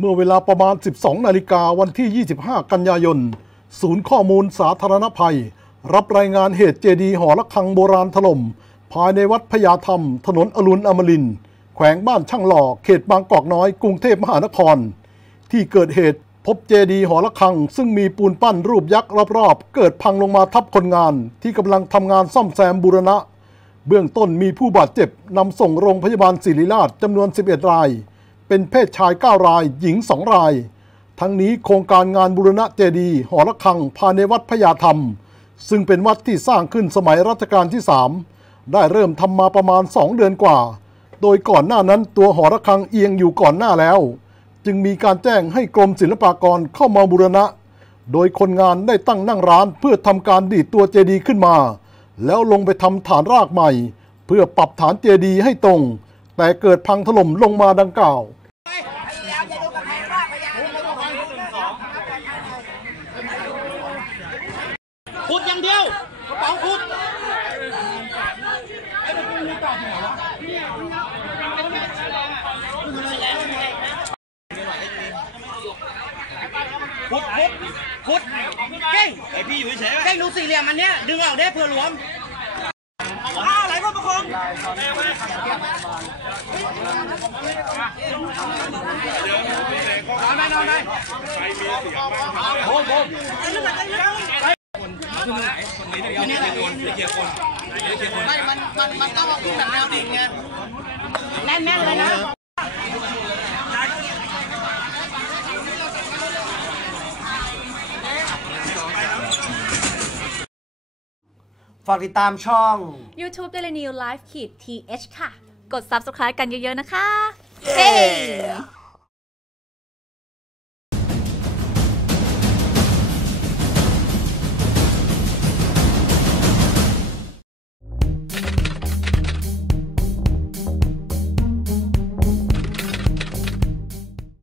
เมื่อเวลาประมาณ 12 นาฬิกาวันที่ 25 กันยายน ศูนย์ข้อมูลสาธารณภัย รับรายงานเหตุเจดีย์หอระฆังโบราณถล่ม ภายในวัดพญาธรรม ถนนอรุณอมริน แขวงบ้านช่างหล่อ เขตบางกอกน้อย กรุงเทพมหานคร ที่เกิดเหตุพบเจดีย์หอระฆัง ซึ่งมีปูนปั้นรูปยักษ์รอบๆ เกิดพังลงมาทับคนงาน ที่กำลังทำงานซ่อมแซมบูรณะ เบื้องต้นมีผู้บาดเจ็บนำส่งโรงพยาบาลศิริราชจำนวน 11 ราย เป็นเพศชาย 9 ราย หญิง 2 ราย ทั้งนี้โครงการงานบูรณะเจดีย์หอระฆังภายในวัดพญาธรรม ซึ่งเป็นวัดที่สร้างขึ้นสมัยรัชกาลที่ 3 ได้เริ่มทำมาประมาณ 2 เดือนกว่า โดยก่อนหน้านั้นตัวหอระฆังเอียงอยู่ก่อนหน้าแล้ว จึงมีการแจ้งให้กรมศิลปากรเข้ามาบูรณะ โดยคนงานได้ตั้งนั่งร้านเพื่อทำการดีดตัวเจดีย์ขึ้นมา แล้วลงไปทำฐานรากใหม่ เพื่อปรับฐานเจดีย์ให้ตรง แต่เกิดพังถล่มลงมาดังกล่าวขุดอย่างเดียวกระเป๋าขุดขุดขุดขุดเก่งไอพี่อยู่เฉยเก่งดูสี่เหลี่ยมอันเนี้ยดึงออกได้เพื่อหลวมอ้าวไหลพ่อประคอง นอนไหมนอนไหมโอ้โหไม่มันมันมันต้องเอาขึ้นแบบแนวดิ่งไงแน่นๆเลยนะฝากติดตามช่อง YouTube Daily New Life ขีด th ค่ะ กด subscribe กันเยอะ ๆ นะคะ Hey!